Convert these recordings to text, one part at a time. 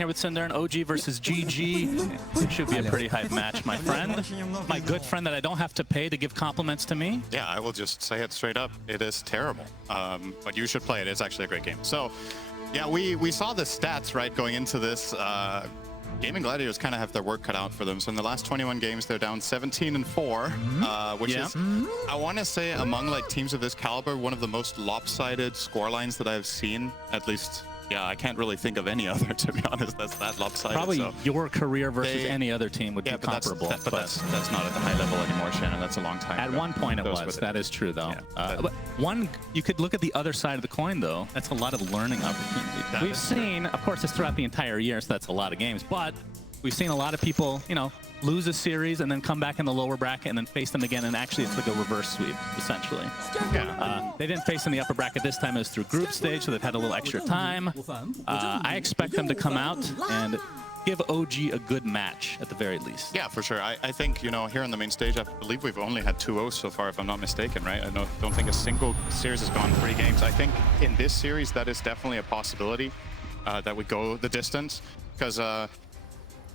here with Cinder and OG versus GG. It should be a pretty hype match, my friend. My good friend that I don't have to pay to give compliments to me. Yeah, I will just say it straight up. It is terrible. But you should play it. It's actually a great game. So, yeah, we saw the stats, right, going into this. GAIMIN Gladiators kind of have their work cut out for them. So in the last 21 games, they're down 17-4, which is, I want to say, among like teams of this caliber, one of the most lopsided scorelines that I've seen. At least, yeah, I can't really think of any other, to be honest, that's that lopsided. Probably so your career versus any other team would be comparable. But that's not at the high level anymore, Shannon. That's a long time ago. At one point it was. That is true, though. Yeah, but you could look at the other side of the coin, though. That's a lot of learning opportunity. We've seen, of course, it's throughout the entire year, so that's a lot of games. But we've seen a lot of people, you know, lose a series and then come back in the lower bracket and then face them again, and actually it's like a reverse sweep, essentially. Yeah. They didn't face in the upper bracket this time. It was through group stage, so they've had a little extra time. I expect them to come out and give OG a good match at the very least. Yeah, for sure. I think, you know, here on the main stage, I believe we've only had 2-0 so far, if I'm not mistaken, right? I don't think a single series has gone 3 games. I think in this series, that is definitely a possibility that we go the distance, because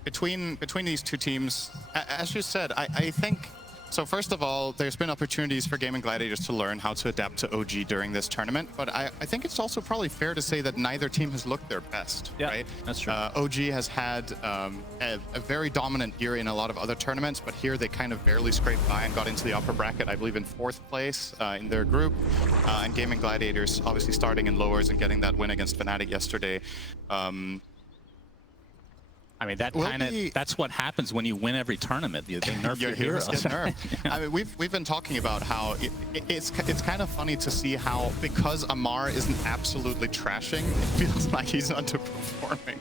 between these two teams, as you said, I think, so first of all, there's been opportunities for GAIMIN Gladiators to learn how to adapt to OG during this tournament, but I think it's also probably fair to say that neither team has looked their best, right? That's true. OG has had a very dominant year in a lot of other tournaments, but here they kind of barely scraped by and got into the upper bracket, I believe in 4th place in their group, and GAIMIN Gladiators obviously starting in lowers and getting that win against Fnatic yesterday. I mean, that's what happens when you win every tournament. They nerf your heroes. Get nerfed. I mean, we've been talking about how it's kind of funny to see how, because Amar isn't absolutely trashing, it feels like he's underperforming.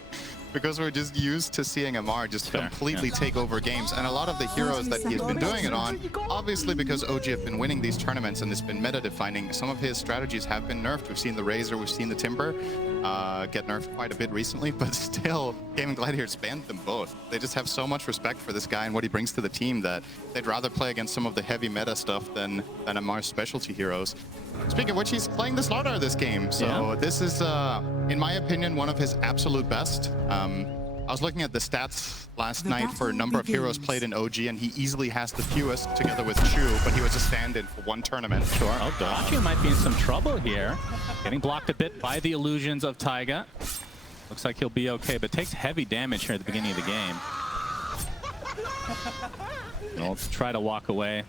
Because we're just used to seeing Amar just completely take over games. And a lot of the heroes that he's been doing it on, obviously because OG have been winning these tournaments and it's been meta-defining, some of his strategies have been nerfed. We've seen the Razor, we've seen the Timber get nerfed quite a bit recently, but still, GAIMIN Gladiators banned them both. They just have so much respect for this guy and what he brings to the team that they'd rather play against some of the heavy meta stuff than Amar's specialty heroes. Speaking of which, he's playing the Slardar this game, so this is, in my opinion, one of his absolute best. I was looking at the stats last night for a number of heroes played in OG, and he easily has the fewest together with Chu, but he was a stand-in for one tournament. Sure. Oh, Dorachi might be in some trouble here. Getting blocked a bit by the illusions of Taiga. Looks like he'll be okay, but takes heavy damage here at the beginning of the game. We'll try to walk away.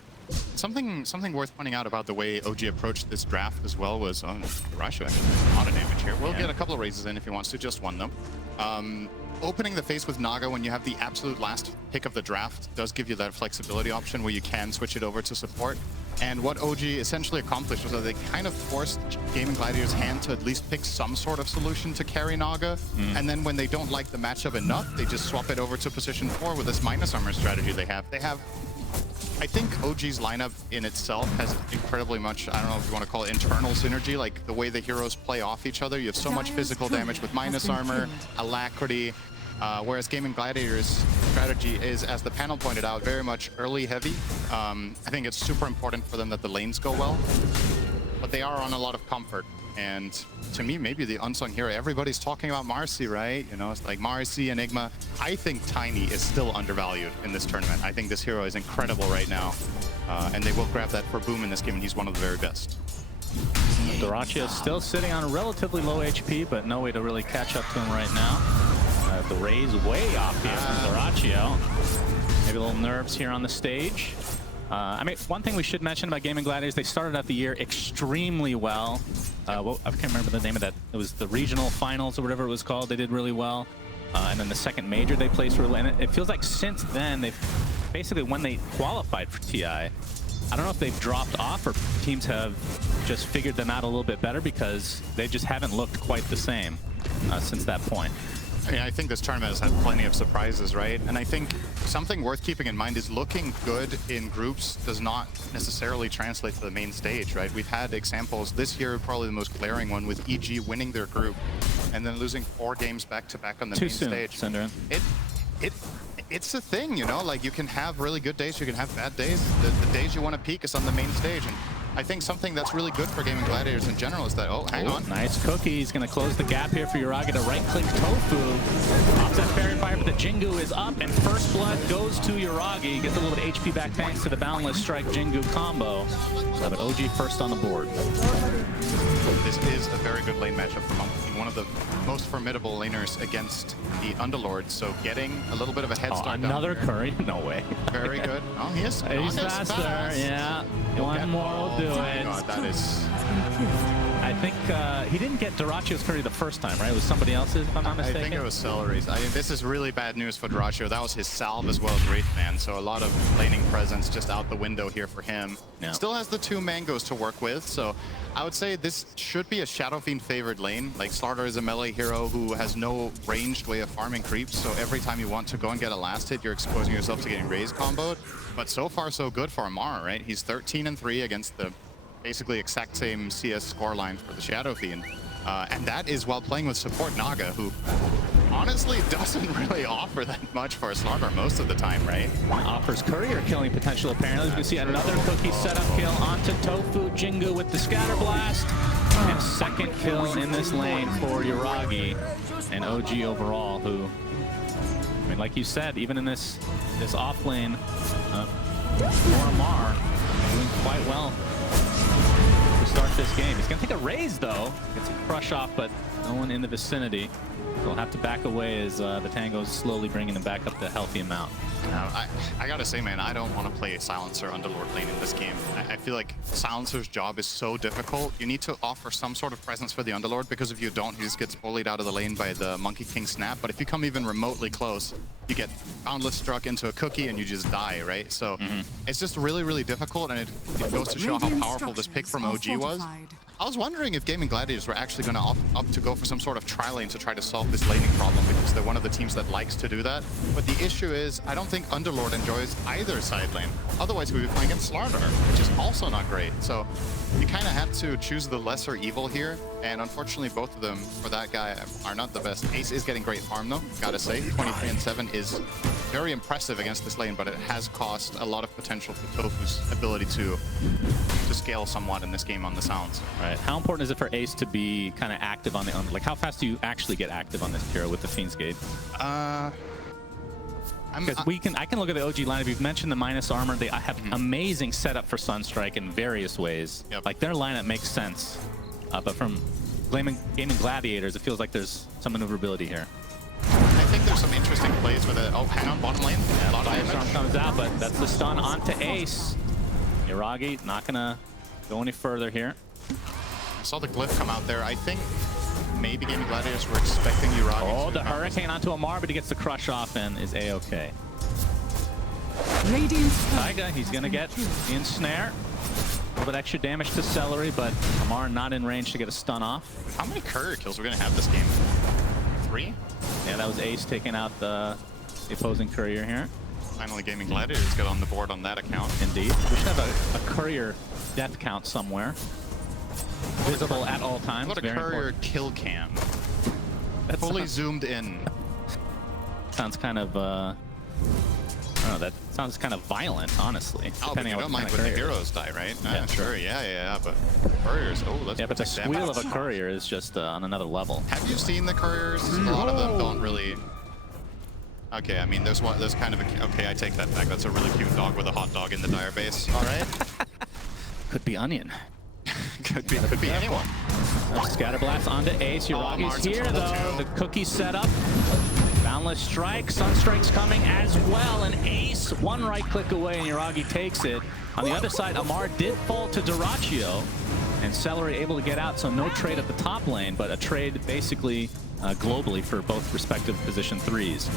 Something worth pointing out about the way OG approached this draft as well was, Dorachi actually a lot of damage here. We'll get a couple of raises in if he wants to, just one though. Opening the face with Naga when you have the absolute last pick of the draft does give you that flexibility option where you can switch it over to support. And what OG essentially accomplished was that they kind of forced GAIMIN Gladiators' hand to at least pick some sort of solution to carry Naga. And then when they don't like the matchup enough, they just swap it over to position 4 with this minus armor strategy they have. I think OG's lineup in itself has incredibly much, I don't know if you want to call it internal synergy, like the way the heroes play off each other. You have so much physical damage with minus armor, alacrity, whereas GAIMIN Gladiators' strategy is, as the panel pointed out, very much early heavy. I think it's super important for them that the lanes go well, but they are on a lot of comfort. And to me, maybe the unsung hero, everybody's talking about Marcy, right? You know, it's like Marcy, Enigma. I think Tiny is still undervalued in this tournament. I think this hero is incredible right now. And they will grab that for Boom in this game, and he's one of the very best. Dorachi is still sitting on a relatively low HP, but no way to really catch up to him right now. The raise way off here from Dorachi. Maybe a little nerves here on the stage. I mean, one thing we should mention about GAIMIN Gladiators, they started out the year extremely well. I can't remember the name of that. It was the regional finals or whatever it was called. They did really well. And then the second major they placed really well. And it feels like since then, they've basically, when they qualified for TI, I don't know if they've dropped off or teams have just figured them out a little bit better, because they just haven't looked quite the same since that point. Yeah, I think this tournament has had plenty of surprises, right? And I think something worth keeping in mind is looking good in groups does not necessarily translate to the main stage, right? We've had examples this year, probably the most glaring one, with EG winning their group and then losing 4 games back-to-back on the main stage. Cinder. It's a thing, you know? Like, you can have really good days, you can have bad days. The days you want to peak is on the main stage. And I think something that's really good for GAIMIN Gladiators in general is that, oh, hang on. Nice cookie. He's going to close the gap here for Yuragi to right-click Tofu. Pops that fairy fire, but the Jingu is up, and first blood goes to Yuragi. Gets a little bit of HP back thanks to the Boundless Strike Jingu combo. So, but OG first on the board. This is a very good lane matchup for Monkey King, one of the most formidable laners against the Underlord. So getting a little bit of a head start. Another curry? No way. Very good. Oh, he's faster. Fast. Yeah. One more will do it. God, that is. I think he didn't get Duracio's curry the first time, right? It was somebody else's, if I'm not mistaken. I think it was Celery's. I mean, this is really bad news for Duracio. That was his salve as well as Wraithman, so a lot of laning presence just out the window here for him. Yeah. Still has the 2 mangoes to work with, so I would say this should be a Shadow Fiend favored lane. Like, Starter is a melee hero who has no ranged way of farming creeps, so every time you want to go and get a last hit, you're exposing yourself to getting raised comboed. But so far, so good for Amar, right? He's 13-3 against the basically exact same CS scoreline for the Shadow Fiend. And that is while playing with support Naga, who honestly doesn't really offer that much for a starter most of the time, right? Offers courier killing potential, apparently. You can see another cookie setup kill onto Tofu Jingu with the Scatter Blast. And second kill in this lane for Yuragi and OG overall, who, I mean, like you said, even in this off lane, for Amar, doing quite well to start this game. He's going to take a raise, though. Gets a crush off, but no one in the vicinity. They'll have to back away as the Tango's slowly bringing them back up to a healthy amount. I gotta say, man, I don't want to play Silencer Underlord lane in this game. I feel like Silencer's job is so difficult. You need to offer some sort of presence for the Underlord, because if you don't, he just gets bullied out of the lane by the Monkey King snap. But if you come even remotely close, you get Boundless struck into a cookie and you just die, right? So it's just really, really difficult, and it goes to show how powerful this pick from OG was. I was wondering if GAIMIN Gladiators were actually going to opt to go for some sort of tri-lane to try to solve this laning problem, because they're one of the teams that likes to do that. But the issue is, I don't think Underlord enjoys either side lane. Otherwise, we'd be playing against Slardar, which is also not great. So you kind of have to choose the lesser evil here. And unfortunately, both of them, for that guy, are not the best. Ace is getting great farm, though, gotta say. 23-7 is very impressive against this lane, but it has cost a lot of potential for Tofu's ability to scale somewhat in this game on the sounds. Right. How important is it for Ace to be kind of active on the Like, how fast do you actually get active on this hero with the Fiend's Gate? Because I can look at the OG lineup. You've mentioned the minus armor. They have amazing setup for Sunstrike in various ways. Yep. Like, their lineup makes sense. But from GAIMIN Gladiators, it feels like there's some maneuverability here. I think there's some interesting plays with it. Oh, hang on, bottom lane. Yeah, a lot of damage comes out, but that's the stun onto Ace. Yuragi not gonna go any further here. I saw the glyph come out there. I think maybe GAIMIN Gladiators were expecting Yuragi. Oh, the Hurricane onto Amar, but he gets the crush off and is A-okay. Taiga, he's gonna get the ensnare. A little bit extra damage to Celery, but Amar not in range to get a stun off. How many courier kills we're gonna have this game? 3? Yeah, that was Ace taking out the opposing courier here. Finally, GAIMIN Gladiators got on the board on that account. Indeed. We should have a courier death count somewhere. Visible at all times. What a very courier important. kill cam. That Fully zoomed in. Sounds kind of, I don't know, that sounds kind of violent, honestly. Oh, but you don't mind when the heroes die, right? Yeah, sure, yeah, but couriers, oh, let's yeah, but the squeal of a courier is just on another level. Have you seen the couriers? A lot of them don't really... Okay, I mean, there's kind of a... Okay, I take that back. That's a really cute dog with a hot dog in the dire base. All right. Could be Onion. could be anyone. Scatter Blast onto Ace. Yuragi's here, though. The cookie set up. Boundless Strike. Sunstrike's coming as well. And Ace, one right click away, and Yuragi takes it. On the other side, Amar did fall to Duracio. And Celery able to get out, so no trade at the top lane, but a trade basically globally for both respective position 3s.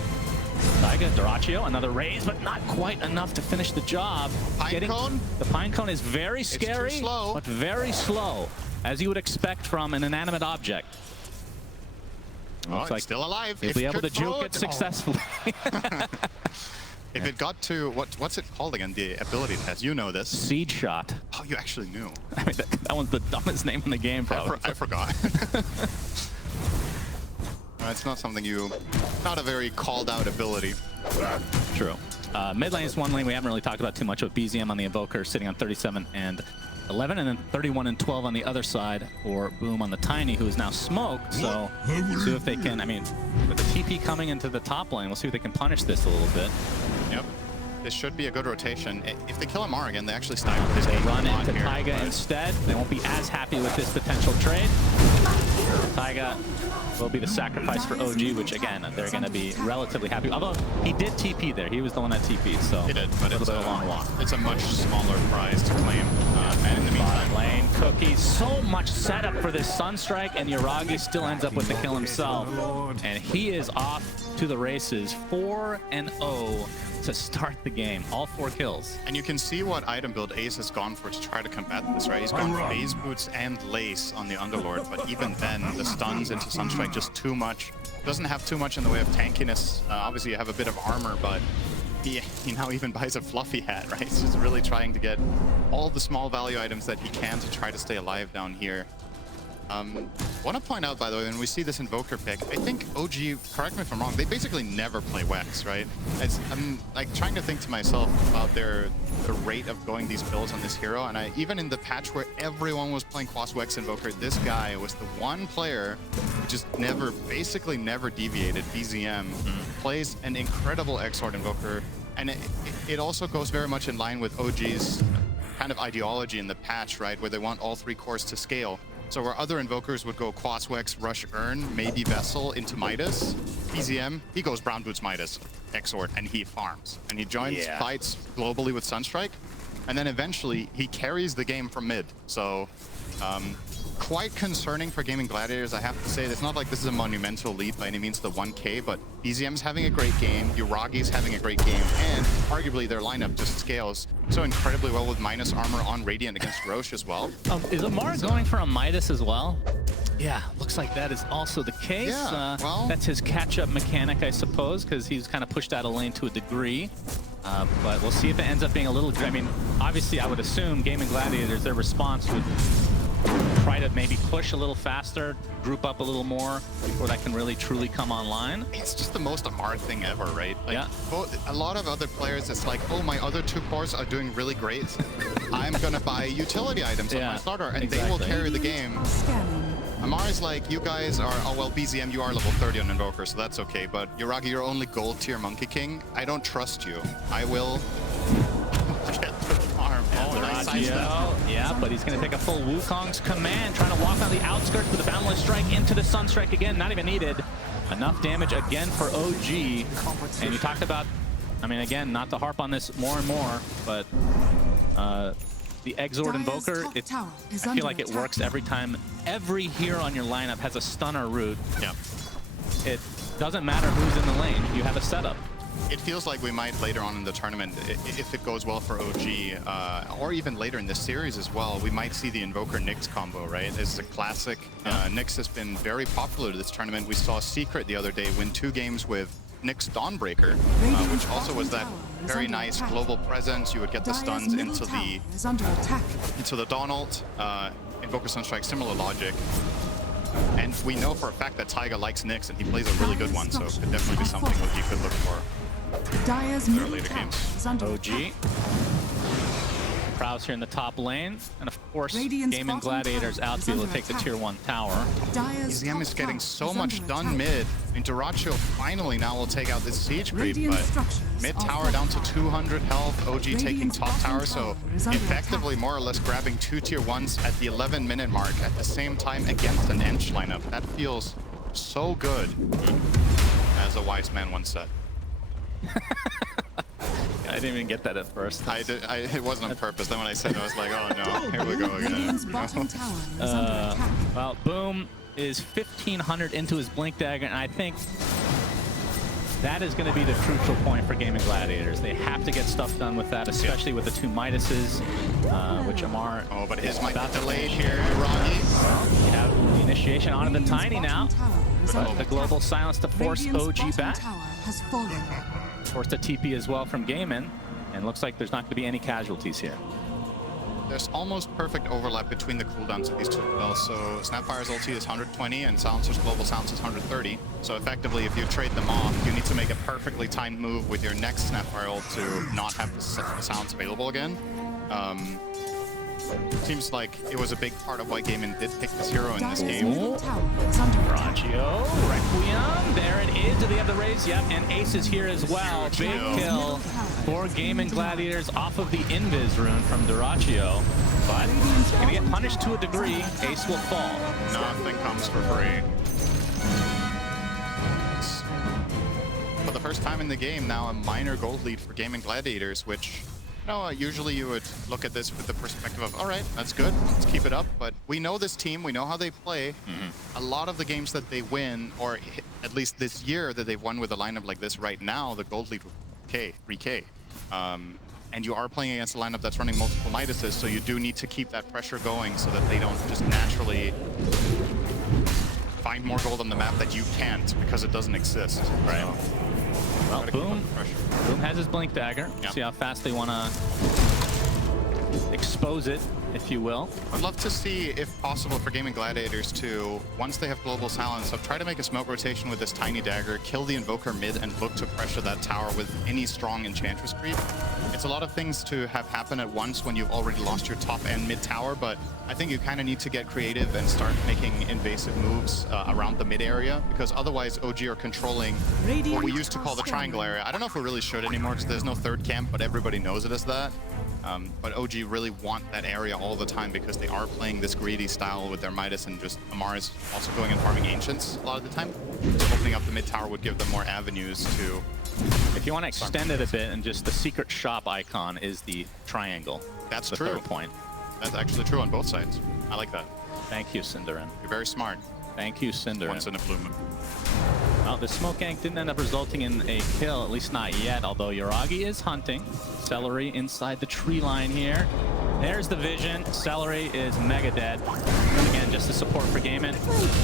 Taiga, Duracio, another raise, but not quite enough to finish the job. Pinecone? The Pinecone is very scary, slow. but very slow, as you would expect from an inanimate object. Oh, it's like still alive. He'll be able to juke it successfully. If it got to, what's it called again, the ability test? You know this. Seed Shot. Oh, you actually knew. I mean, that one's the dumbest name in the game, probably. I forgot. It's not something not a very called out ability. True. Mid lane is one lane we haven't really talked about too much, with BZM on the Invoker sitting on 37 and 11 and then 31 and 12 on the other side for Boom on the Tiny, who is now smoked. So we'll see if they can, I mean, with the TP coming into the top lane, we'll see if they can punish this a little bit. Yep. This should be a good rotation. If they kill Amar again, they actually stifle this game. Run into Taiga instead. They won't be as happy with this potential trade. Taiga will be the sacrifice for OG, which again, they're going to be relatively happy. Although he did TP there. He was the one that TP'd, so he did, but a little bit of a long walk. It's a much smaller prize to claim. And in the meantime, lane, Cookie, so much setup for this Sunstrike, and Yuragi still ends up with the kill himself. And he is off to the races, 4-0 to start the game. All 4 kills. And you can see what item build Ace has gone for to try to combat this, right? He's gone Phase Boots and Lace on the Underlord, but even then, the stuns into Sunstrike just too much. Doesn't have too much in the way of tankiness. Obviously, you have a bit of armor, but he now even buys a fluffy hat, right? He's just really trying to get all the small value items that he can to try to stay alive down here. Want to point out, by the way, when we see this Invoker pick, I think OG, correct me if I'm wrong, they basically never play Wex, right? I'm like trying to think to myself about the rate of going these builds on this hero, and even in the patch where everyone was playing Quas Wex Invoker, this guy was the one player who just basically never deviated. BZM plays an incredible Exort Invoker, and it also goes very much in line with OG's kind of ideology in the patch, right? Where they want all 3 cores to scale. So where other invokers would go Quas Wex, Rush Urn, maybe Vessel into Midas, BZM, he goes Brown Boots Midas, Exort, and he farms. And he joins fights globally with Sunstrike, and then eventually he carries the game from mid. So quite concerning for GAIMIN Gladiators, I have to say. It's not like this is a monumental lead by any means, the 1K, but BZM's having a great game, Yuragi's having a great game, and arguably their lineup just scales so incredibly well with minus armor on Radiant against Roche as well. Is Amar going for a Midas as well? Yeah, looks like that is also the case. Yeah, well, that's his catch-up mechanic, I suppose, because he's kind of pushed out of lane to a degree. But we'll see if it ends up being a little... I mean, obviously, I would assume GAIMIN Gladiators, their response would try to maybe push a little faster, group up a little more before that can really truly come online. It's just the most Amar thing ever, right? Like, a lot of other players, it's like, oh, my other 2 cores are doing really great. I'm gonna buy utility items on my starter, and they will carry the game. Amar is like, you guys are, oh well, BZM, you are level 30 on Invoker, so that's okay, but Yuragi, you're only gold tier Monkey King. I don't trust you. I will get the farm. Yeah, but he's going to take a full Wukong's command, trying to walk on the outskirts with a Boundless Strike into the Sunstrike again, not even needed. Enough damage again for OG. And you talked about, I mean, again, not to harp on this more and more, but the Exort Invoker, I feel like it works every time. Every hero on your lineup has a stunner route. Yeah. It doesn't matter who's in the lane, you have a setup. It feels like we might later on in the tournament, if it goes well for OG, or even later in this series as well, we might see the Invoker Nyx combo, right? This is a classic. Nyx has been very popular this tournament. We saw Secret the other day win 2 games with Nyx Dawnbreaker, which also was that very nice global presence. You would get the stuns into the Dawn ult, Invoker Sunstrike, similar logic. And we know for a fact that Taiga likes Nyx, and he plays a really good one, so it could definitely be something that you could look for in our later games. OG. Prowse here in the top lane, and of course, GAIMIN Gladiators out to be able to take the tier 1 tower. BZM is getting so much done mid. I mean, Dyrachyo finally now will take out this siege creep, but mid tower down to 200 health, OG taking top tower, so effectively more or less grabbing 2 tier 1s at the 11-minute mark at the same time against an Ench lineup. That feels so good, as a wise man once said. I didn't even get that at first. It wasn't on purpose. Then when I said it, I was like, oh no, here we go again. Well, Boom is 1,500 into his Blink Dagger, and I think that is going to be the crucial point for GAIMIN Gladiators. They have to get stuff done with that, especially with the 2 Midases, which Amar... Oh, but his might be delayed here, Yuragi. Well, you have the initiation onto the Tiny now. But the global silence to force OG back. Forced a TP as well from GAIMIN, and looks like there's not going to be any casualties here. There's almost perfect overlap between the cooldowns of these 2 spells. So Snapfire's ulti is 120 and Silencer's global silence is 130. So effectively, if you trade them off, you need to make a perfectly timed move with your next Snapfire ult to not have the silence available again. Seems like it was a big part of why GAIMIN did pick this hero in this game. Rachio, Requiem, there it is. Do they have the raise? Yep, and Ace is here as well. Big kill for GAIMIN Gladiators off of the Invis rune from Duraccio. But gonna get punished to a degree. Ace will fall. Nothing comes for free. For the first time in the game now, a minor gold lead for GAIMIN Gladiators, which, you know, usually you would look at this with the perspective of, all right, that's good, let's keep it up. But we know this team, we know how they play. A lot of the games that they win, or at least this year that they've won with a lineup like this right now, the gold lead was 3K. And you are playing against a lineup that's running multiple Midases, so you do need to keep that pressure going so that they don't just naturally find more gold on the map that you can't because it doesn't exist. Right. So, well, Boom has his Blink Dagger. Yep. See how fast they want to expose it, if you will. I'd love to see, if possible, for GAIMIN Gladiators to, once they have Global Silence, try to make a smoke rotation with this tiny dagger, kill the Invoker mid, and look to pressure that tower with any strong Enchantress creep. It's a lot of things to have happen at once when you've already lost your top and mid tower, but I think you kind of need to get creative and start making invasive moves around the mid area, because otherwise OG are controlling what we used to call the triangle area. I don't know if we really should anymore because there's no third camp, but everybody knows it as that. But OG really want that area all the time because they are playing this greedy style with their Midas, and just Amar is also going and farming Ancients a lot of the time. So opening up the mid tower would give them more avenues to... If you want to extend it a bit, and just the secret shop icon is the triangle. That's the true. Third point. That's actually true on both sides. I like that. Thank you, Cinderin. You're very smart. Thank you, Cinderin. Once in a blue moon. Well, the smoke gank didn't end up resulting in a kill, at least not yet, although Yuragi is hunting. Celery inside the tree line here. There's the vision. Celery is mega dead. And again, just the support for GAIMIN.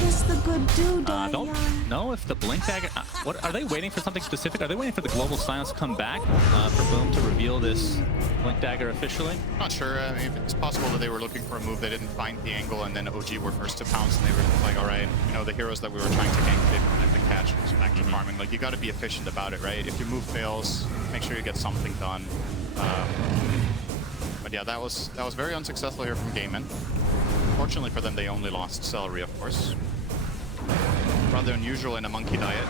Kiss the good dude. Don't know if the Blink Dagger... what are they waiting for? Something specific? Are they waiting for the Global Silence to come back for Boom to reveal this Blink Dagger officially? Not sure. I mean, it's possible that they were looking for a move, they didn't find the angle, and then OG were first to pounce, and they were just like, all right, you know, the heroes that we were trying to gank, they didn't have to catch, just back to farming. Like, you got to be efficient about it, right? If your move fails, make sure you get something done. But yeah, that was very unsuccessful here from GAIMIN. Fortunately for them, they only lost Celery, of course. Rather unusual in a monkey diet,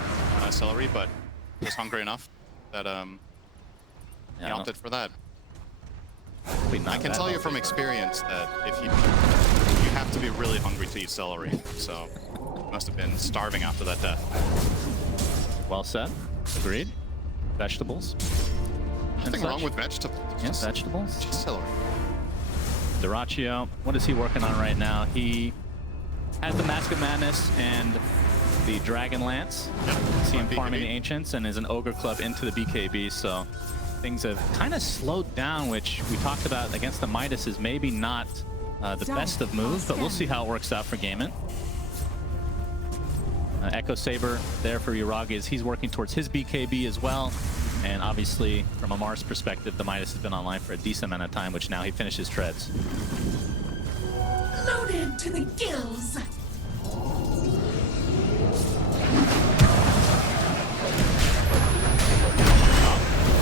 Celery, but he was hungry enough that he opted for that. I can tell you from experience that if you have to be really hungry to eat celery, so you must have been starving after that death. Well said. Agreed. Vegetables. Nothing wrong with vegetables. Yes, vegetables. Just celery. Duraccio, what is he working on right now? He has the Mask of Madness and the Dragon Lance. Yep. See him farming the Ancients, and is an Ogre Club into the BKB, so things have kind of slowed down, which we talked about against the Midas is maybe not the best of moves, but we'll see how it works out for GAIMIN. Echo Saber there for Yuragi as he's working towards his BKB as well. And obviously, from Amar's perspective, the Midas has been online for a decent amount of time, which now he finishes treads. Loaded to the gills.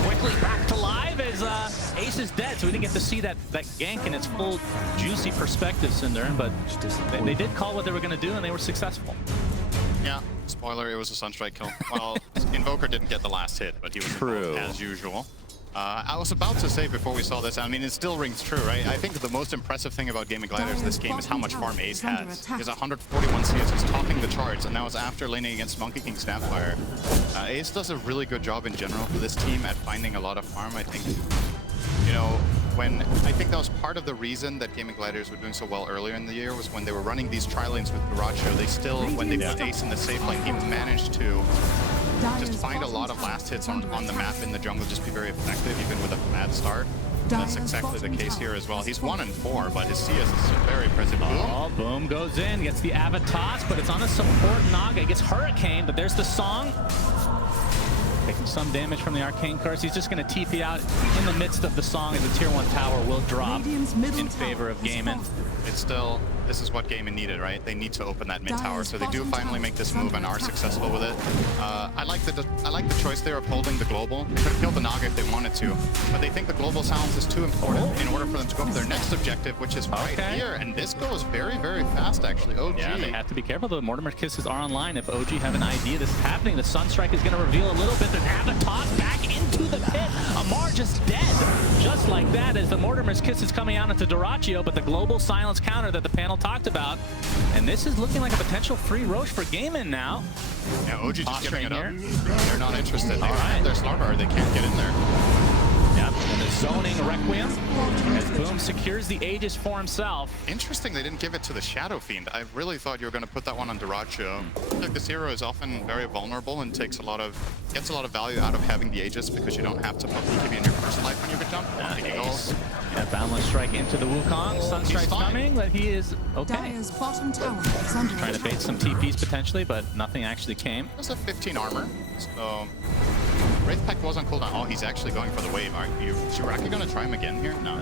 Quickly back to live as Ace is dead, so we didn't get to see that gank in its full juicy perspective, Cinder, but they did call what they were going to do, and they were successful. Yeah, spoiler, it was a Sunstrike kill. Well, Invoker didn't get the last hit, but he was involved as usual. I was about to say before we saw this, I mean, it still rings true, right? I think the most impressive thing about GAIMIN Gladiators in this game is how much farm Ace has. He has 141 CS, he's topping the charts, and that was after laning against Monkey King Snapfire. Ace does a really good job in general for this team at finding a lot of farm. I think, you know, I think that was part of the reason that GAIMIN Gladiators were doing so well earlier in the year was when they were running these tri-lanes with Duraccio, they still, when they put Ace in the safe lane, he managed to just find a lot of last hits on the map in the jungle, just be very effective, even with a bad start. That's exactly the case here as well. He's 1-4, but his CS is very impressive. Oh, Boom goes in, gets the Avatos, but it's on a support Naga. Gets Hurricane, but there's the song. Taking some damage from the Arcane Curse. He's just going to TP out in the midst of the song, and the Tier 1 tower will drop in favor of GAIMIN. It's still this is what GAIMIN needed, right? They need to open that mid tower, so they do finally make this move and are successful with it. I like the choice there of holding the global. They could have killed the Naga if they wanted to, but they think the global silence is too important in order for them to go for their next objective, which is right here. And this goes very, very fast, actually. OG. Yeah, they have to be careful. The Mortimer Kisses are online. If OG have an idea this is happening, the Sunstrike is going to reveal a little bit. There's Avatar back into the pit. Amar just dead. Just like that, as the Mortimer's Kiss is coming out into Dyrachyo, but the global silence counter that the panel talked about. And this is looking like a potential free Roche for GAIMIN now. Yeah, OG just giving it up. Here. They're not interested. They have their Slarbar. They can't get in there. Yep, and the zoning Requiem as Boom secures the Aegis for himself. Interesting they didn't give it to the Shadow Fiend. I really thought you were going to put that one on Dyrachyo. I feel like this hero is often very vulnerable and gets a lot of value out of having the Aegis because you don't have to put BKB in your first life when you get jumped. Yeah, Boundless Strike into the Wukong. Sunstrike's coming, but he is okay. Dire's bottom tower is under Trying to bait some TPs potentially, but nothing actually came. There's a 15 armor, so Wraith Pact was on cooldown. Oh, he's actually going for the wave. Are you Shiraki gonna try him again here? No.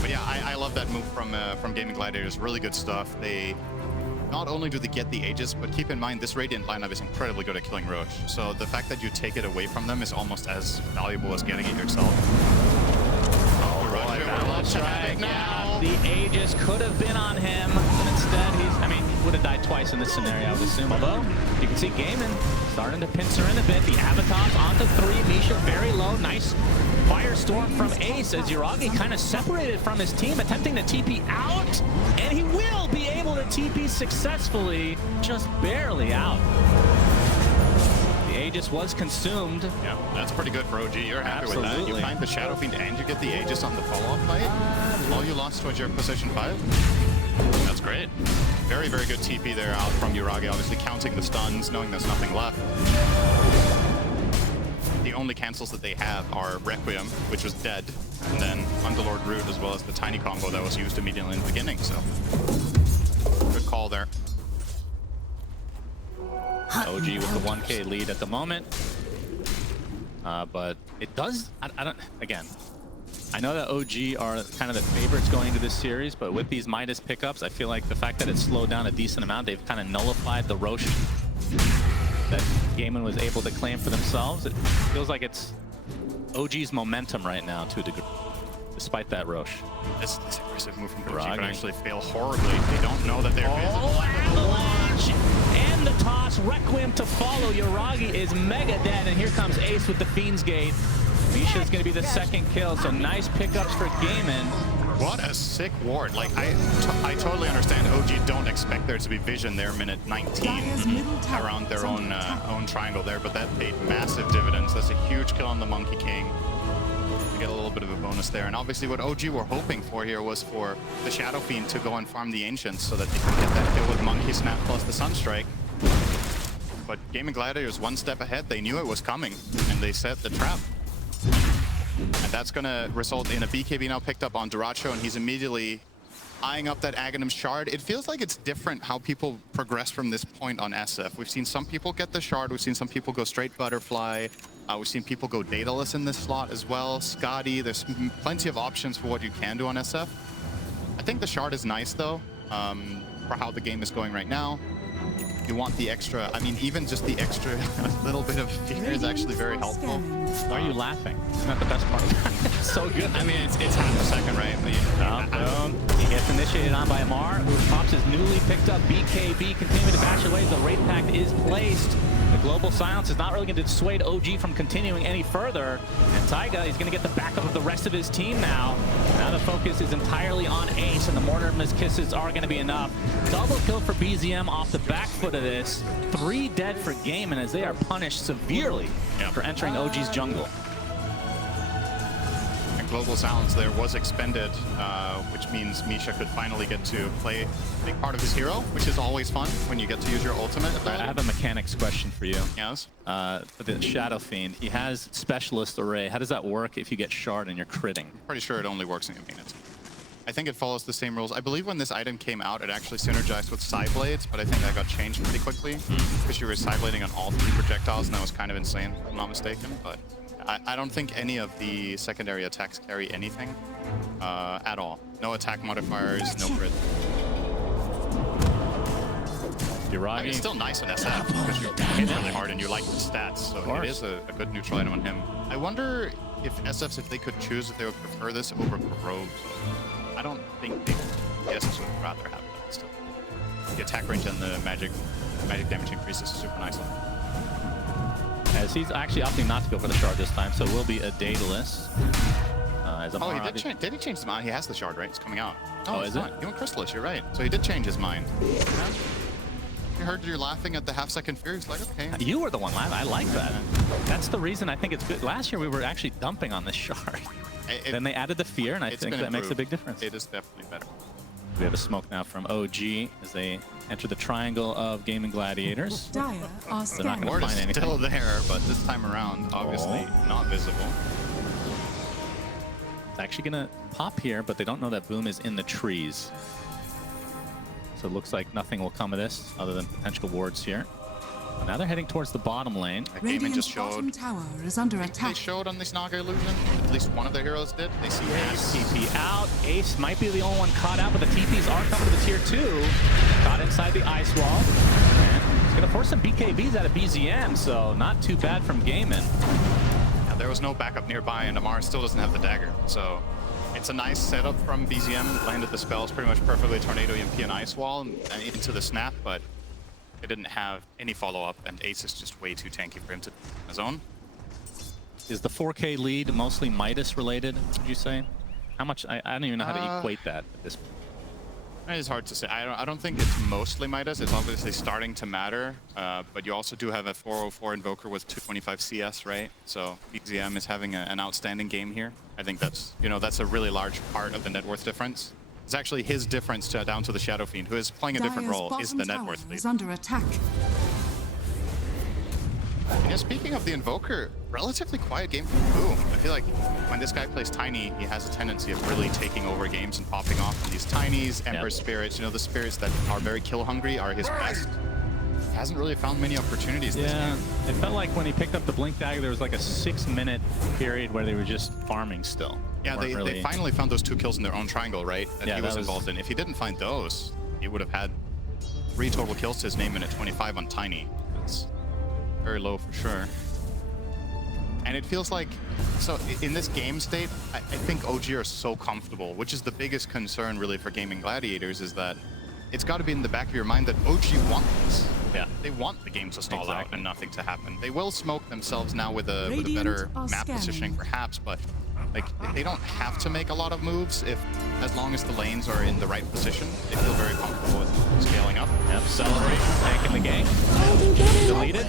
But yeah, I love that move from GAIMIN Gladiators. Really good stuff. They not only do they get the Aegis, but keep in mind this Radiant lineup is incredibly good at killing Roche. So the fact that you take it away from them is almost as valuable as getting it yourself. Yeah, the Aegis could have been on him, but instead he would have died twice in this scenario, I would assume. Although, you can see GAIMIN starting to pincer in a bit. The Avatars onto 3, Misha very low, nice Firestorm from Ace as Yuragi kind of separated from his team, attempting to TP out, and he will be able to TP successfully, just barely out. Aegis was consumed. Yeah, that's pretty good for OG. You're happy with that. You find the Shadow Fiend and you get the Aegis on the follow-up fight. All you lost was your position 5. That's great. Very, very good TP there out from Yuragi, obviously counting the stuns, knowing there's nothing left. The only cancels that they have are Requiem, which was dead, and then Underlord Root, as well as the tiny combo that was used immediately in the beginning, so good call there. OG with the 1K lead at the moment, but it does, again, I know that OG are kind of the favorites going into this series, but with these Midas pickups, I feel like the fact that it slowed down a decent amount, they've kind of nullified the Roche that GAIMIN was able to claim for themselves. It feels like it's OG's momentum right now to a degree, despite that Roche. This aggressive move from OG could actually fail horribly. They don't know that they're visible. Avalanche! And the toss, Requiem to follow. Yuragi is mega dead, and here comes Ace with the Fiend's Gate. Misha's going to be the second kill, so nice pickups for GAIMIN. What a sick ward. Like, I totally understand OG don't expect there to be vision there minute 19 around their own triangle there, but that paid massive dividends. That's a huge kill on the Monkey King. You get a little bit of a bonus there. And obviously what OG were hoping for here was for the Shadow Fiend to go and farm the Ancients so that they can get that kill with Monkey Snap plus the Sunstrike. But GAIMIN Gladiators one step ahead. They knew it was coming, and they set the trap. And that's going to result in a BKB now picked up on Dyrachyo, and he's immediately eyeing up that Aghanim's Shard. It feels like it's different how people progress from this point on SF. We've seen some people get the Shard, we've seen some people go straight Butterfly, we've seen people go Daedalus in this slot as well, Scotty, there's plenty of options for what you can do on SF. I think the Shard is nice though, for how the game is going right now. You want the extra, I mean, even just the extra little bit of fear is actually very helpful. Why are you laughing? Isn't that the best part of that? It's so good. I mean, it's half a second, right? He gets initiated on by Amar, who pops his newly picked up BKB, continuing to bash away as the Wraith Pact is placed. The global silence is not really going to dissuade OG from continuing any further. And Taiga, he's going to get the backup of the rest of his team now. Now the focus is entirely on Ace, and the Mortimer's Kisses are going to be enough. Double kill for BZM off the back foot of this. 3 dead for GAIMIN as they are punished severely for entering OG's jungle. And global silence there was expended, which means Misha could finally get to play a big part of his hero, which is always fun when you get to use your ultimate. Right, I have a mechanics question for you. Yes? For the Shadow Fiend, he has Specialist Array. How does that work if you get Shard and you're critting? Pretty sure it only works in units. I think it follows the same rules. I believe when this item came out, it actually synergized with Psyblades, but I think that got changed pretty quickly because you were Psyblading on all 3 projectiles, and that was kind of insane, if I'm not mistaken. But I don't think any of the secondary attacks carry anything at all. No attack modifiers, no crit. I mean, Uragi. it's still nice on SF because you hit really hard and you like the stats, so it is a good neutral item on him. I wonder if SFs, if they could choose, if they would prefer this over Corrode. I don't think they SFs would rather have that still. The attack range and the magic damage increase is super nice. As he's actually opting not to go for the shard this time, so it will be a Daedalus. Oh, he did change. Did he change his mind? He has the shard, right? It's coming out. Oh, is it? He went Crystallis, you're right. So he did change his mind. I heard you laughing at the half-second fear. He's like, okay. You were the one laughing. I like that. That's the reason I think it's good. Last year we were actually dumping on this shard. Then they added the fear, and I think that makes a big difference. It is definitely better. We have a smoke now from OG as they enter the triangle of GAIMIN Gladiators. Dire are They're not scanning. going to Ward find is anything. still there, but this time around, obviously not visible. It's actually going to pop here, but they don't know that Boom is in the trees. So it looks like nothing will come of this other than potential wards here. Now they're heading towards the bottom lane. GAIMIN just Radiant's bottom showed. tower is under They attack. showed on this Naga illusion. At least one of their heroes did. They see Ace. TP out. Ace might be the only one caught out, but the TPs are coming to the tier 2. Caught inside the ice wall. And it's going to force some BKBs out of BZM, so not too bad from GAIMIN. Yeah, there was no backup nearby, and Amar still doesn't have the dagger. So it's a nice setup from BZM. Landed the spells pretty much perfectly. Tornado, EMP, and Ice Wall and into the snap, but it didn't have any follow-up, and Ace is just way too tanky for him to on his own. Is the 4K lead mostly Midas related, would you say? How much? I don't even know how to equate that at this point. It's hard to say. I don't think it's mostly Midas. It's obviously starting to matter, but you also do have a 404 Invoker with 225 CS, right? So BZM is having an outstanding game here. I think that's, that's a really large part of the net worth difference. It's actually his difference down to the Shadow Fiend, who is playing a different Dire's role, is the bottom net tower worth lead. is under attack. Yeah, speaking of the Invoker, relatively quiet game from Boom. I feel like when this guy plays Tiny, he has a tendency of really taking over games and popping off on these Tinies, Ember Spirits. The spirits that are very kill hungry are his best. He hasn't really found many opportunities this Yeah, game. it felt like when he picked up the Blink Dagger, there was like a 6-minute period where they were just farming still. Yeah, they finally found those 2 kills in their own triangle, right? That he was involved in. If he didn't find those, he would have had 3 total kills to his name and at 25 on Tiny. It's very low for sure. And it feels like, so in this game state, I think OG are so comfortable, which is the biggest concern really for GAIMIN Gladiators, is that it's got to be in the back of your mind that OG want this. Yeah. They want the game to stall out Exactly. and nothing to happen. They will smoke themselves now with a Radiant better are map scanning. positioning perhaps, but like they don't have to make a lot of moves as long as the lanes are in the right position. They feel very comfortable with scaling up. Yep, Celebrate, tanking the gang. Deleted.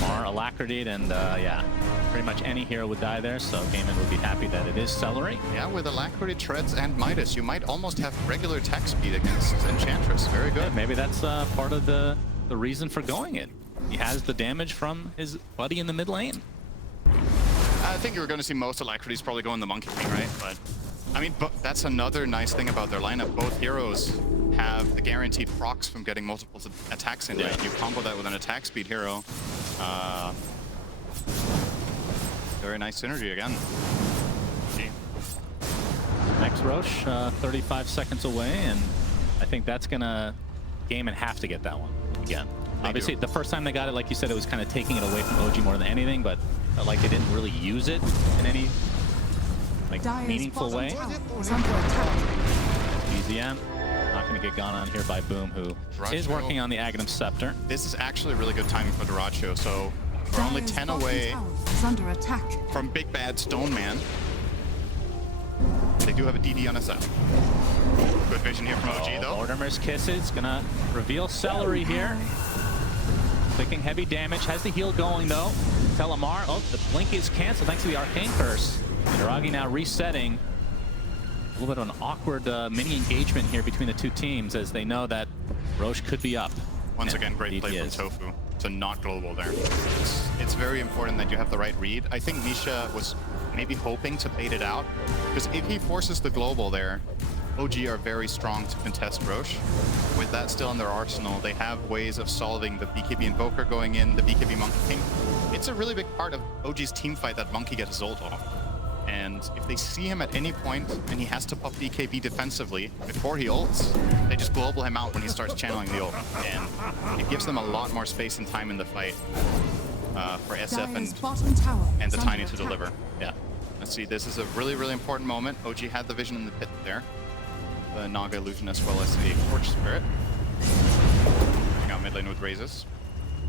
Mar, Alacrity, and yeah, pretty much any hero would die there, so GAIMIN would be happy that it is Celebrate. Yeah, with Alacrity, Treads, and Midas, you might almost have regular attack speed against Enchantress. Very good. Yeah, maybe that's part of the reason for going it. He has the damage from his buddy in the mid lane. I think you were going to see most Alacrities probably go in the Monkey King, right? But I mean, that's another nice thing about their lineup. Both heroes have the guaranteed procs from getting multiple attacks in, right? You combo that with an attack speed hero. Very nice synergy again. Next Roche, 35 seconds away, and I think that's gonna GAIMIN have to get that one again. Obviously, the first time they got it, like you said, it was kind of taking it away from OG more than anything, but felt like they didn't really use it in any Dire's meaningful bottom way. tower is under attack. BZM, not going to get gone on here by Boom, who is working on the Aghanim Scepter. This is actually really good timing for Duracho. So we're only Dire's 10 bottom away tower is under attack. from Big Bad Stone Man. They do have a DD on SF. Good vision here from OG though. Mortimer's Kisses gonna reveal Celery here. Clicking heavy damage, has the heal going though. Telemar, oh, the blink is canceled thanks to the Arcane Curse. Iragi now resetting. A little bit of an awkward mini engagement here between the two teams as they know that Roche could be up. Once again, great play from Tofu to not global there. It's very important that you have the right read. I think Nisha was maybe hoping to bait it out, because if he forces the global there, OG are very strong to contest Roche. With that still in their arsenal, they have ways of solving the BKB Invoker going in, the BKB Monkey King. It's a really big part of OG's team fight that Monkey gets his ult off. And if they see him at any point and he has to pop BKB defensively before he ults, they just global him out when he starts channeling the ult. And it gives them a lot more space and time in the fight for SF Dire's bottom tower and the is Tiny under to attack. deliver. Yeah. Let's see, this is a really, really important moment. OG had the vision in the pit there. The Naga illusion as well as a Torch Spirit. Coming out mid lane with raises.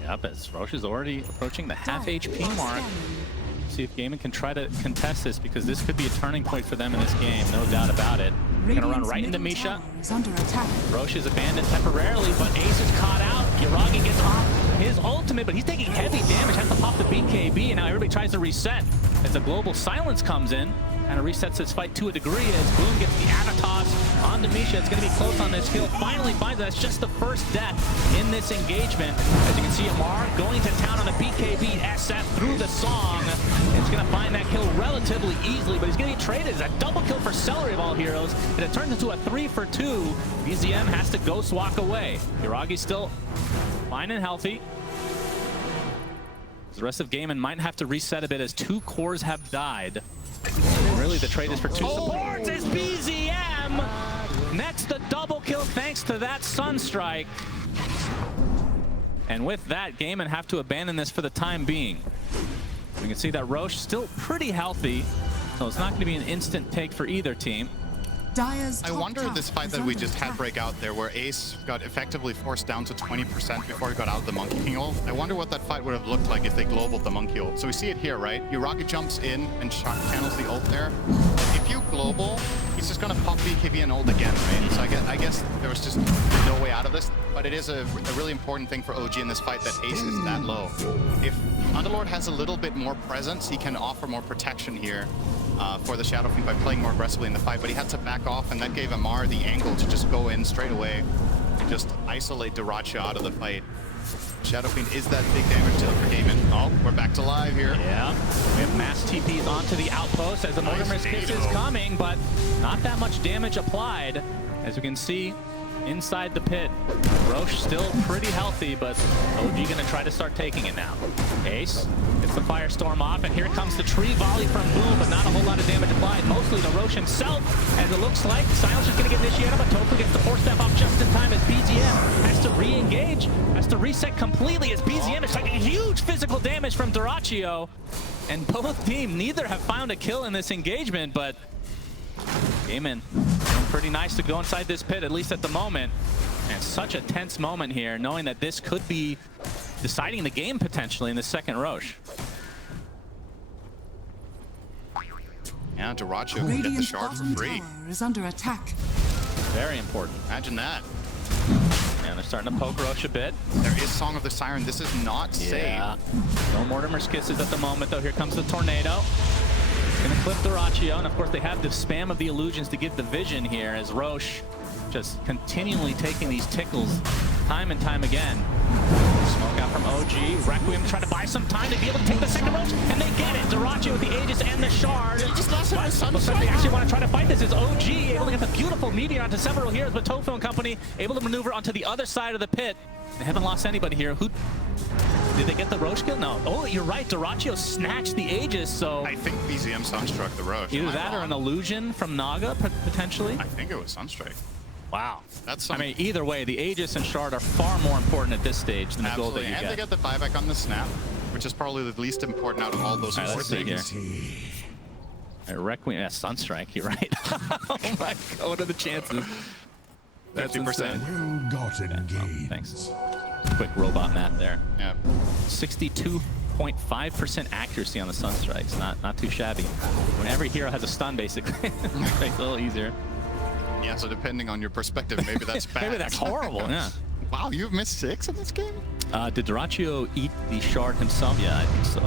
Yep, as Roche is already approaching the half HP mark. See if GAIMIN can try to contest this, because this could be a turning point for them in this game, no doubt about it. They're gonna run right into Misha. Is under attack. Roche is abandoned temporarily, but Ace is caught out. Yuragi gets off his ultimate, but he's taking heavy damage, has to pop the BKB, and now everybody tries to reset as the global silence comes in. Kind of resets this fight to a degree as Bloom gets the Avatos onto Misha. It's going to be close on this kill. Finally finds that's just the first death in this engagement. As you can see, Amar going to town on a BKB SF through the song. It's going to find that kill relatively easily, but he's going to be traded as a double kill for Celery of all heroes. And it turns into a 3 for 2. BZM has to ghost walk away. Yuragi's still fine and healthy. The rest of GAIMIN might have to reset a bit as 2 cores have died. Really, the trade is for 2 supports. It's BZM! Nets the double kill thanks to that Sunstrike. And with that, GAIMIN have to abandon this for the time being. We can see that Roche still pretty healthy, so it's not going to be an instant take for either team. Dire's I top wonder tower this fight is that we under just had attack. break out there, where Ace got effectively forced down to 20% before he got out of the Monkey King ult. I wonder what that fight would have looked like if they globaled the Monkey ult. So we see it here, right? Yuragi jumps in and channels the ult there. If you global, he's just gonna pop BKB and ult again, right? So I guess there was just no way out of this. But it is a really important thing for OG in this fight that Ace is that low. If Underlord has a little bit more presence, he can offer more protection here. For the Shadow Fiend by playing more aggressively in the fight, but he had to back off, and that gave Amar the angle to just go in straight away and just isolate Dyrachyo out of the fight. Shadow Fiend is that big damage deal for GAIMIN. Oh, we're back to live here. Yeah, we have mass TPs onto the outpost as the Mortimer's Kiss is coming, but not that much damage applied. As we can see, inside the pit, Roche still pretty healthy, but OG gonna try to start taking it now. Ace gets the Firestorm off, and here comes the tree volley from Boom, but not a whole lot of damage applied, mostly to Roche himself, as it looks like Silence is gonna get initiated, but Tofu gets the 4-step off just in time as BZM has to re-engage, has to reset completely as BZM is taking huge physical damage from Dyrachyo, and both teams neither have found a kill in this engagement, but GAIMIN doing pretty nice to go inside this pit, at least at the moment. And such a tense moment here, knowing that this could be deciding the game potentially in the second Roche. Yeah, Dyrachyo can get the Radiant's shard for bottom free. tower is under attack. Very important. Imagine that. And they're starting to poke Roche a bit. There is Song of the Siren. This is not safe. No Mortimer's Kisses at the moment, though. Here comes the Tornado. Gonna clip Dyrachyo, and of course they have the spam of the illusions to give the vision here as Roche just continually taking these tickles time and time again. Smoke out from OG. Requiem trying to buy some time to be able to take the second Roche, and they get it. Dyrachyo with the Aegis and the Shard. Just lost him with Looks like they actually want to try to fight this. Is OG able to get the beautiful meteor onto several heroes, but Tofu and company able to maneuver onto the other side of the pit. They haven't lost anybody here. Who did they get the Roche kill? No. Oh, you're right. Dyrachyo snatched the Aegis, so I think BZM Sunstruck the Roche. either Am I that or wrong? an illusion from Naga, potentially. I think it was Sunstrike. Wow. That's I mean, either way, the Aegis and Shard are far more important at this stage than the gold that absolutely. you And they get. get the buyback on the snap, which is probably the least important out of all those All right, four let's see here. things. All right, Requiem, yeah, Sunstrike, you're right. Oh my god, what are the chances? That's 50%. insane. Well gotten Oh, gains. thanks. Quick robot math there. Yeah. 62.5% accuracy on the Sunstrikes. Not too shabby. When every hero has a stun, basically, it makes it a little easier. Yeah, so depending on your perspective, maybe that's bad. Maybe that's horrible, yeah. Wow, you've missed 6 in this game? Did Dyrachyo eat the Shard himself? Yeah, I think so.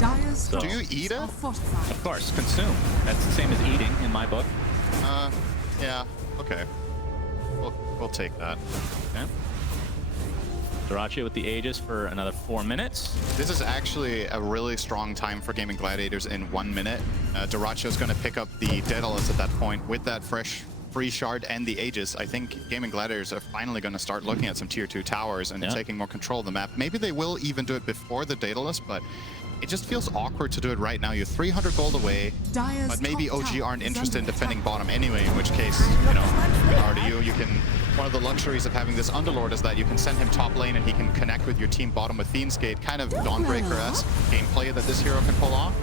Dire's So- Do you eat it? are fortified. Of course, consume. That's the same as eating in my book. Yeah, okay. We'll take that. Okay. Dyrachyo with the Aegis for another 4 minutes. This is actually a really strong time for GAIMIN Gladiators in 1 minute. Dyrachyo's going to pick up the Daedalus at that point with that fresh free shard and the Aegis, I think GAIMIN Gladiators are finally going to start looking at some tier 2 towers and taking more control of the map. Maybe they will even do it before the Daedalus, but it just feels awkward to do it right now. You're 300 gold away, but maybe OG aren't interested in defending bottom anyway, in which case, you know, RDU, you can... One of the luxuries of having this Underlord is that you can send him top lane and he can connect with your team bottom with Fiend's Gate, kind of Dawnbreaker-esque gameplay that this hero can pull off.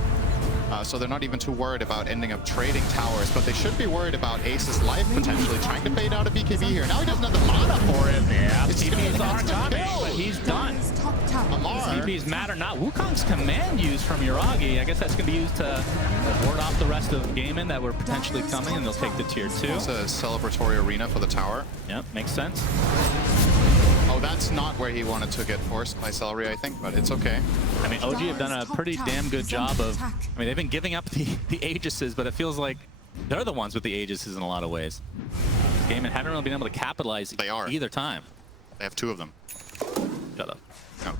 So they're not even too worried about ending up trading towers, but they should be worried about Ace's life potentially trying to bait out a BKB here. Now he doesn't have the mana for it. Yeah, it's TPs are coming, but he's done. Amar. TPs matter not. Wukong's command use from Yuragi. I guess that's going to be used to ward off the rest of GAIMIN that were potentially coming, and they'll take the tier 2. It's a celebratory arena for the tower. Yep, makes sense. Oh, that's not where he wanted to get forced by Celery, I think, but it's okay. I mean, OG have done a pretty damn good job of... I mean, they've been giving up the Aegises, but it feels like they're the ones with the Aegises in a lot of ways. GAIMIN haven't really been able to capitalize either time. They have 2 of them. Shut up. No.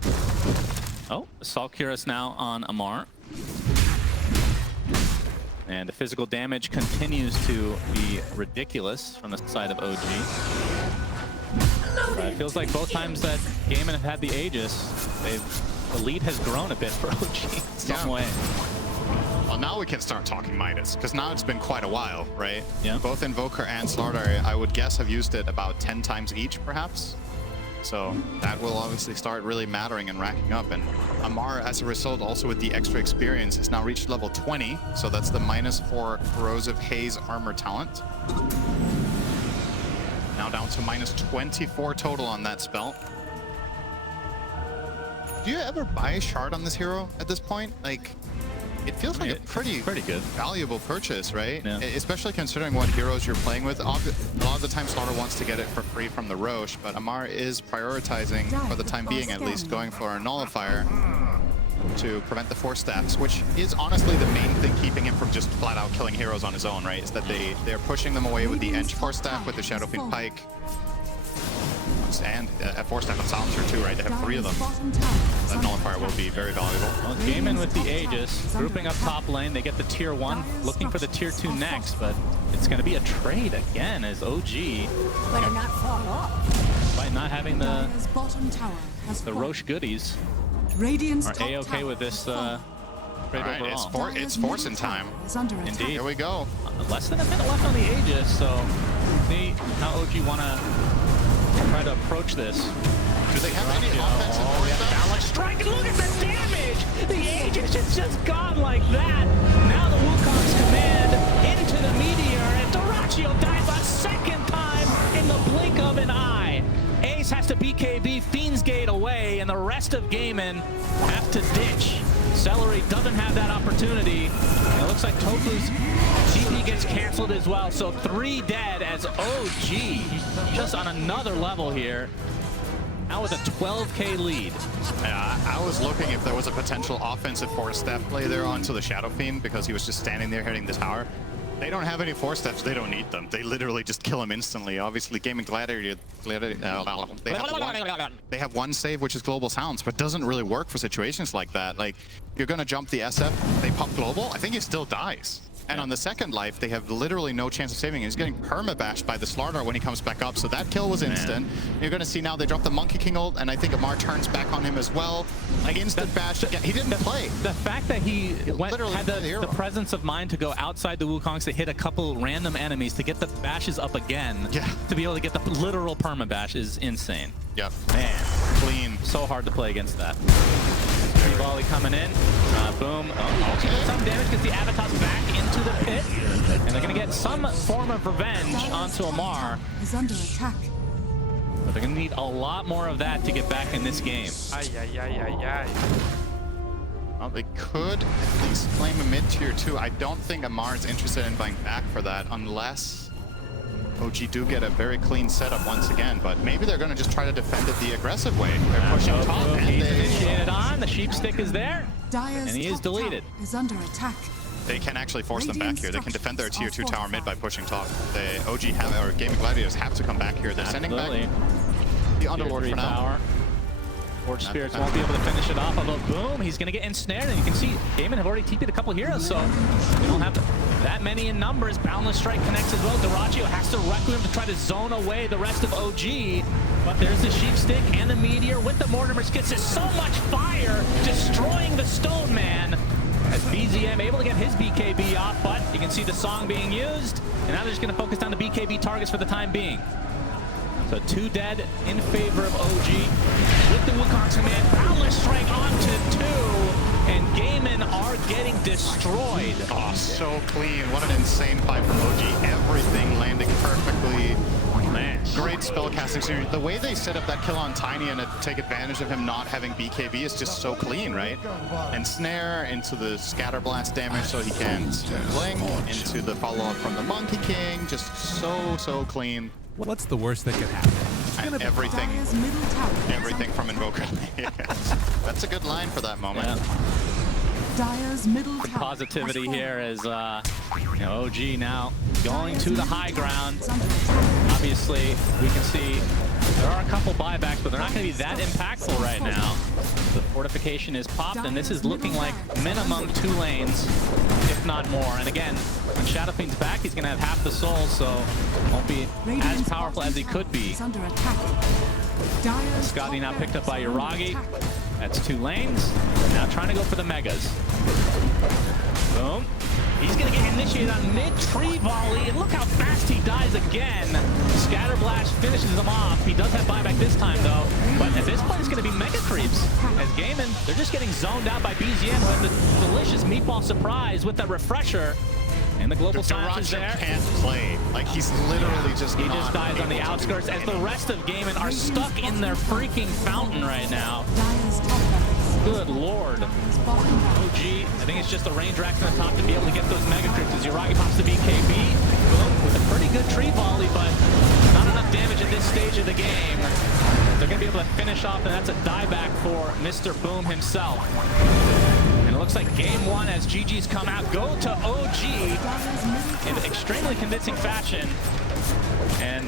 Oh, Assault Cuirass now on Amar. And the physical damage continues to be ridiculous from the side of OG. It feels like both times that GAIMIN have had the Aegis, the lead has grown a bit for OG in some way. Well, now we can start talking Midas, because now it's been quite a while, right? Yeah. Both Invoker and Slardar, I would guess, have used it about 10 times each, perhaps. So that will obviously start really mattering and racking up. And Amar, as a result, also with the extra experience, has now reached level 20. So that's the -4 Corrosive Haze armor talent. Now down to -24 total on that spell. Do you ever buy a shard on this hero at this point? Like, it feels like a pretty good valuable purchase, right? Yeah. Especially considering what heroes you're playing with. A lot of the time, Slaughter wants to get it for free from the Roche, but Amar is prioritizing, for the time being at least, going for a Nullifier to prevent the Force Staffs, which is honestly the main thing keeping him from just flat out killing heroes on his own, right? Is that they're pushing them away with the Ench Force Staff, with the Shadow Fiend Pike, and a Force Staff on Silencer too, right? They have 3 of them. That Nullifier will be very valuable. Well, GAIMIN with the Aegis, grouping up top lane. They get the tier 1, looking for the tier 2 next, but it's going to be a trade again as OG. Better not fall off. By not having the Roche goodies, are A-okay with this trade overall. It's Force in time. Indeed. Here we go. Less than a minute left on the Aegis, so see how OG want to try to approach this. Do they have any offensive force stuff? Balance strike, and look at the damage! The Aegis is just gone like that. Now the Wukong's command into the Meteor, and Dyrachyo dies a second time in the blink of an eye. Ace has to BKB Fiend's Gate away, and the rest of GAIMIN have to ditch. Celery doesn't have that opportunity. And it looks like Tofu's TP gets canceled as well, so 3 dead as OG just on another level here. Now with a 12K lead. Yeah, I was looking if there was a potential offensive Force Staff play there onto the Shadow Fiend because he was just standing there hitting the tower. They don't have any Force Staffs, they don't need them. They literally just kill him instantly. Obviously, GAIMIN Gladiator, they have 1 save, which is Global Sounds, but doesn't really work for situations like that. Like, you're gonna jump the SF, they pop Global, I think he still dies. And on the second life, they have literally no chance of saving him. He's getting perma-bashed by the Slardar when he comes back up, so that kill was instant. You're going to see now they drop the Monkey King ult, and I think Amar turns back on him as well. Like, instant bash. He didn't play. The fact that he had the presence of mind to go outside the Wukongs to hit a couple random enemies to get the bashes up again, to be able to get the literal perma-bash is insane. Yep. Man. Clean. So hard to play against that. Volley coming in. Boom. Oh, some damage gets the Avatar's back into the pit. And they're going to get some form of revenge onto Amar. Is under attack. But they're going to need a lot more of that to get back in this game. Well, they could at least claim a mid-tier 2. I don't think Amar's interested in buying back for that unless OG do get a very clean setup once again, but maybe they're going to just try to defend it the aggressive way. They're pushing top, and he's initiated on. The sheep stick is there, and he is deleted. Is under attack. They can actually force them back here. They can defend their tier 2 tower mid by pushing top. The OG have, or GAIMIN Gladiators have to come back here. They're sending back the Underlord for now. Forge Spirits won't be able to finish it off, although boom, he's going to get ensnared, and you can see GAIMIN have already TP'd a couple heroes, so they don't have that many in numbers. Boundless Strike connects as well. Dyrachyo has to Requiem to try to zone away the rest of OG. But there's the Sheep Stick and the Meteor with the Mortimer Skits. There's so much fire destroying the Stone Man. As BZM able to get his BKB off, but you can see the song being used. And now they're just going to focus on the BKB targets for the time being. So 2 dead in favor of OG. With the Wukong's command, Boundless Strike onto 2. And GAIMIN are getting destroyed. Oh, so clean. What an insane fight from OG. Everything landing perfectly. Man. Great spellcasting series. The way they set up that kill on Tiny and take advantage of him not having BKB is just so clean, right? And Snare into the Scatter Blast damage so he can blink, into the follow-up from the Monkey King. Just so clean. What's the worst that could happen? And everything from Invoker. Yes. That's a good line for that moment. Yeah. Dire's middle tower. Positivity here is OG now going to the high ground. Obviously, we can see there are a couple buybacks, but they're not going to be that impactful right now. The fortification is popped, and this is looking like minimum 2 lanes, if not more. And again, when Shadow Fiend's back, he's going to have half the soul, so won't be as powerful as he could be. Scotty now picked up by Yuragi. That's 2 lanes. Now trying to go for the Megas. Boom. He's going to get initiated on mid-tree volley, and look how fast he dies again. Scatter Blast finishes him off. He does have buyback this time, though. But at this point, it's going to be Mega Creeps. As GAIMIN, they're just getting zoned out by BZM, who has the delicious meatball surprise with that refresher. And the global silence is there. Can't play. Like, he's literally just He just dies on the outskirts as the rest of GAIMIN are stuck in their freaking fountain right now. Good lord. OG, I think it's just the range racks on the top to be able to get those Mega Creeps as Yuragi pops the BKB. Boom, with a pretty good tree volley, but not enough damage at this stage of the game. They're going to be able to finish off, and that's a dieback for Mr. Boom himself. And it looks like game 1 as GG's come out, go to OG in extremely convincing fashion. And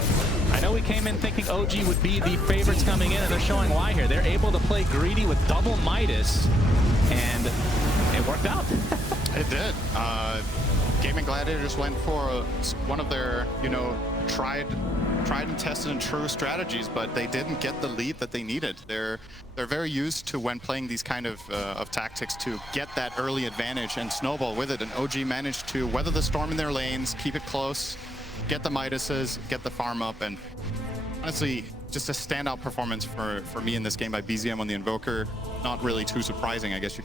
I know we came in thinking OG would be the favorites coming in, and they're showing why here. They're able to play greedy with double Midas, and it worked out. It did. GAIMIN Gladiators went for one of their, tried and tested and true strategies, but they didn't get the lead that they needed. They're very used to, when playing these kind of tactics, to get that early advantage and snowball with it. And OG managed to weather the storm in their lanes, keep it close, get the Midases, get the farm up, and honestly, just a standout performance for me in this game by BZM on the Invoker. Not really too surprising, I guess you